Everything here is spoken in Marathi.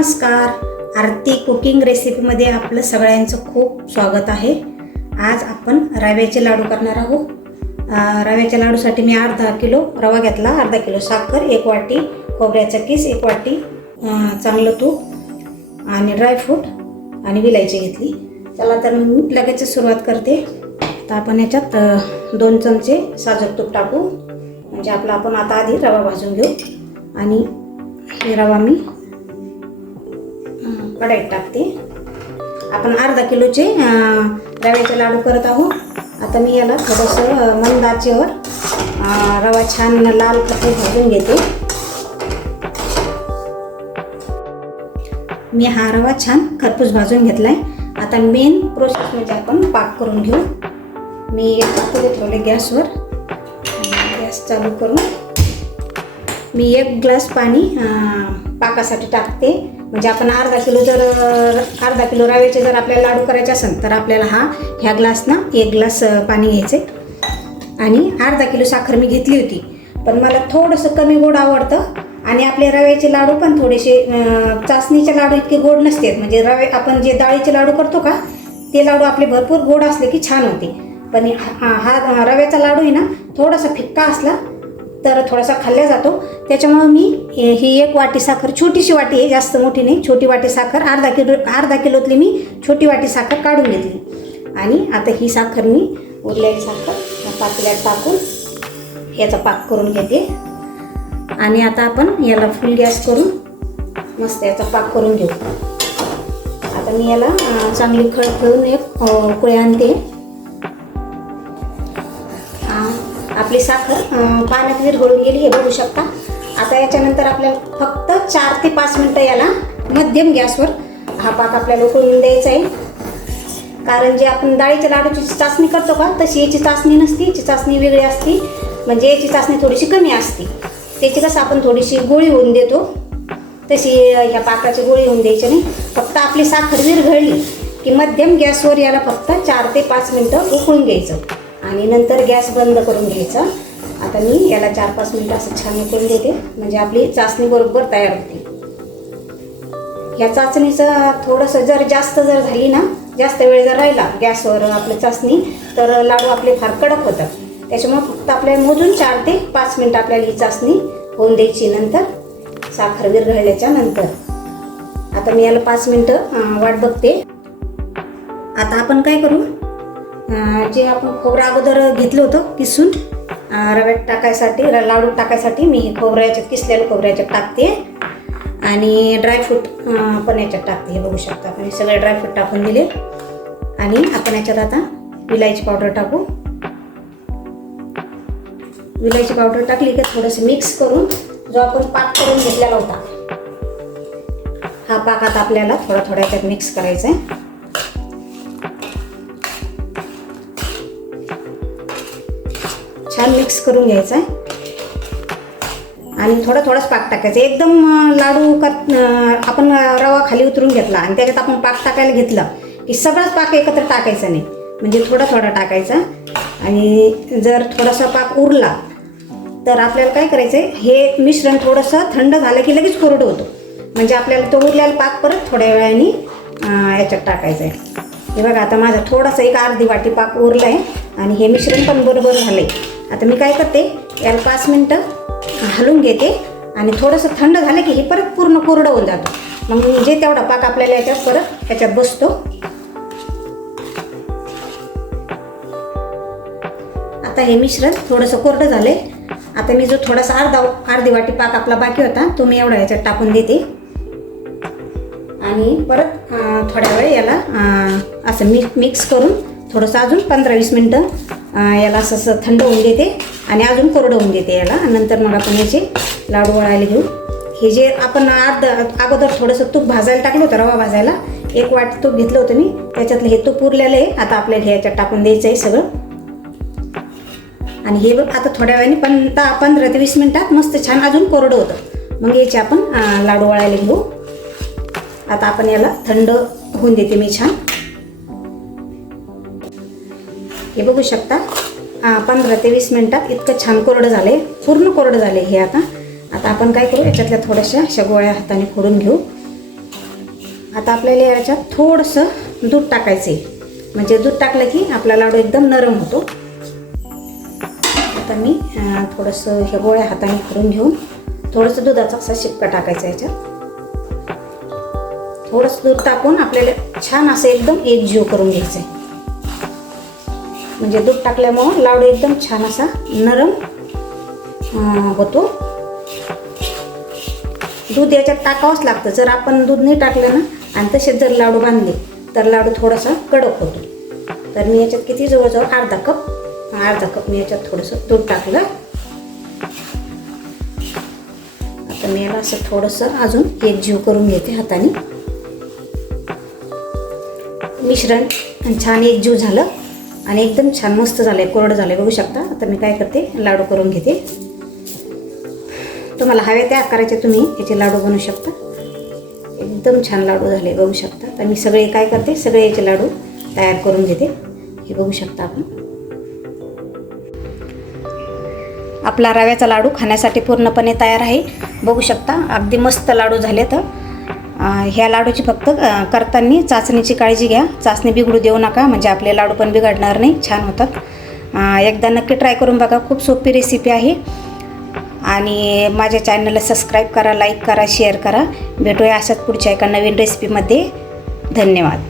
नमस्कार. आरती कुकिंग रेसिपीमध्ये आपलं सगळ्यांचं खूप स्वागत आहे. आज आपण रव्याचे लाडू करणार आहोत. रव्याच्या लाडूसाठी मी अर्धा किलो रवा घेतला अर्धा किलो साखर एक वाटी खोबऱ्याचा किस एक वाटी चांगलं तूप आणि ड्रायफ्रूट आणि विलायची घेतली. चला तर मग मी लगेच सुरुवात करते. तर आपण याच्यात दोन चमचे साजूक तूप टाकू. म्हणजे आपला आपण आता आधी रवा भाजून घेऊ. आणि रवा मी कढईत टाकते. आपण अर्धा किलोचे रव्याचे लाडू करत आहोत. आता मी याला थोडंसं मंदाचेवर मंद आचेवर रवा छान लाल कपडे भाजून घेते. मी हा रवा छान खरपूस भाजून घेतला आहे आता मेन प्रोसेस म्हणजे आपण पाक करून घेऊ. मी एक पातेले ठेवले गॅसवर. गॅस चालू करून मी एक ग्लास पाणी पाकासाठी टाकते. म्हणजे आपण अर्धा किलो जर अर्धा किलो रव्याचे जर आपल्याला लाडू करायचे असेल तर आपल्याला हा ह्या ग्लासना एक ग्लास पाणी घ्यायचे. आणि अर्धा किलो साखर मी घेतली होती. पण मला थोडंसं कमी गोड आवडतं. आणि आपले रव्याचे लाडू पण थोडेसे चाचणीचे लाडू इतके गोड नसतात. म्हणजे रवे आपण जे डाळीचे लाडू करतो का ते लाडू आपले भरपूर गोड असले की छान होते. पण हा हा रव्याचा लाडू आहे ना थोडासा फिक्का असला तर थोडासा खाल्ला जातो. त्याच्यामुळं मी हे- ही एक वाटी साखर छोटीशी वाटी आहे जास्त मोठी नाही छोटी वाटी साखर अर्धा किलो अर्धा किलोतली मी छोटी वाटी साखर काढून घेतली. आणि आता ही साखर मी उरलेली साखर या पातेल्यात टाकून याचा पाक करून घेते. आणि आता आपण याला फुल गॅस करून मस्त याचा पाक करून घेऊ. आता मी याला चांगली खळ खेळून एक कुळे आणते. आपली साखर पाण्यात विरघळून गेली हे बघू शकता. आता याच्यानंतर आपल्याला फक्त चार ते पाच मिनटं याला मध्यम गॅसवर हा पाक आपल्याला उकळून द्यायचा आहे. कारण जे आपण डाळीच्या लाडूची चाचणी करतो का तशी याची चाचणी नसती याची चाचणी वेगळी असती. म्हणजे याची चाचणी थोडीशी कमी असते. त्याची कसं आपण थोडीशी गोळी होऊन देतो. तशी ह्या पाकाची गोळी होऊन द्यायची नाही फक्त आपली साखर विरघळली की मध्यम गॅसवर याला फक्त चार ते पाच मिनटं उकळून घ्यायचं. आणि नंतर गॅस बंद करून घ्यायचा. आता मी याला चार पाच मिनटं असं छान उकळून देते म्हणजे आपली चाचणी बरोबर तयार होते. या चाचणीचं थोडंसं जर जास्त जर झाली ना जास्त वेळ जर राहिला गॅसवर आपली चाचणी तर लाडू आपले फार कडक होतात. त्याच्यामुळे फक्त आपल्याला मोजून चार ते पाच मिनटं आपल्याला ही चाचणी होऊन द्यायची. नंतर साखर विरघळल्याच्या नंतर. आता मी याला पाच मिनटं वाट बघते. आता आपण काय करू? जे आपण खोबरं अगोदर घेतलं होतं किसून रव्यात टाकायसाठी र- लाडू टाकायसाठी मी हे खोबरं याच्यात किसलेलं खोबरं याच्यात टाकते. आणि ड्रायफ्रूट पण याच्यात टाकते हे बघू शकता आपण हे सगळे ड्रायफ्रूट टाकून दिले. आणि आपण याच्यात आता विलायची पावडर टाकू. विलायची पावडर टाकली की थोडंसं मिक्स करून जो आपण पाक करून घेतलेला होता हा पाक आता आपल्याला थोडा थोडा याच्यात मिक्स करायचा आहे छान मिक्स करून घ्यायचा आहे. आणि थोडा थोडाच पाक टाकायचा. एकदम लाडू का आपण रवा खाली उतरून घेतला आणि त्याच्यात आपण पाक टाकायला घेतलं की सगळाच पाक एकत्र टाकायचा नाही. म्हणजे थोडा थोडा टाकायचा. आणि जर थोडासा पाक उरला तर आपल्याला काय करायचं आहे हे मिश्रण थोडंसं थंड झालं की लगेच कोरडं होतं. म्हणजे आपल्याला तो उरलेला पाक परत थोड्या वेळाने याच्यात टाकायचं आहे हे बघा आता माझा थोडासा एक अर्धी वाटी पाक उरला आहे आणि हे मिश्रण पण बरोबर झालं आहे आता मी काय करते याला पाच मिनटं हलवून घेते आणि थोडंसं थंड झालं की हे परत पूर्ण कोरडं होऊन जातं. मग जे तेवढा पाक आपल्याला याच्यात परत याच्यात बसतो. आता हे मिश्रण थोडंसं कोरडं झालंय. आता मी जो थोडासा अर्धा अर्धी वाटी पाक आपला बाकी होता तो मी एवढा याच्यात टाकून देते. आणि परत थोड्या वेळ याला असं मिक मिक्स करून थोडंसं अजून पंधरा वीस मिनटं याला असं असं थंड होऊन देते आणि अजून कोरडं होऊन देते याला. नंतर मग आपण याचे लाडू वळायला घेऊ. हे जे आपण अर्ध अगोदर थोडंसं तूप भाजायला टाकलं होतं रवा भाजायला. एक वाट तूप घेतलं होतं मी. त्याच्यातलं हे तूप उरलेलं आहे. आता आपल्याला हे याच्यात टाकून द्यायचं आहे सगळं. आणि हे बघ आता थोड्या वेळाने पण दहा पंधरा ते वीस मिनटात मस्त छान अजून कोरडं होतं. मग याचे आपण लाडू वळायला घेऊ. आता आपण याला थंड होऊन देते मी छान. हे बघू शकता. पंधरा ते वीस मिनटात इतकं छान कोरडं झालं पूर्ण कोरडं झालं हे आता. आता आपण काय करू? याच्यातल्या थोड्याशा अशा गोळ्या हाताने फोडून घेऊ. आता आपल्याला याच्यात थोडंसं दूध टाकायचं आहे म्हणजे दूध टाकलं की आपला लाडू एकदम नरम होतो. आता मी थोडंसं ह्या गोळ्या हाताने करून घेऊन थोडंसं दुधाचा असा शिपका टाकायचा याच्यात. थोडंसं दूध टाकून आपल्याला छान असं एकदम एकजीव करून घ्यायचं आहे म्हणजे दूध टाकल्यामुळं लाडू एकदम छान असा नरम होतो. दूध याच्यात टाकावंच लागतं. जर आपण दूध नाही टाकलं ना आणि तसेच जर लाडू बांधले तर लाडू थोडासा कडक होतो. तर मी याच्यात किती जवळजवळ अर्धा कप अर्धा कप मी याच्यात थोडंसं दूध टाकलं. आता मी याला असं थोडंसं अजून एक जीव करून घेते हाताने. मिश्रण छान एक जीव झालं. आणि एकदम छान मस्त झालं आहे कोरडं झालं आहे बघू शकता. आता मी काय करते लाडू करून घेते. तुम्हाला हवे त्या आकाराचे तुम्ही याचे लाडू बनवू शकता. एकदम छान लाडू झाले बघू शकता. तर मी सगळे काय करते सगळे याचे लाडू तयार करून घेते. हे बघू शकता आपण. आपला रव्याचा लाडू खाण्यासाठी पूर्णपणे तयार आहे. बघू शकता अगदी मस्त लाडू झाले तर. ह्या लाडूची फक्त करताना चाचणीची काळजी घ्या. चाचणी बिघडू देऊ नका म्हणजे आपले लाडू पण बिघडणार नाही. छान होतात. एकदा नक्की ट्राय करून बघा. खूप सोपी रेसिपी आहे. आणि माझ्या चॅनलला सबस्क्राईब करा लाईक करा शेअर करा. भेटूया अशाच पुढच्या एका नवीन रेसिपीमध्ये धन्यवाद.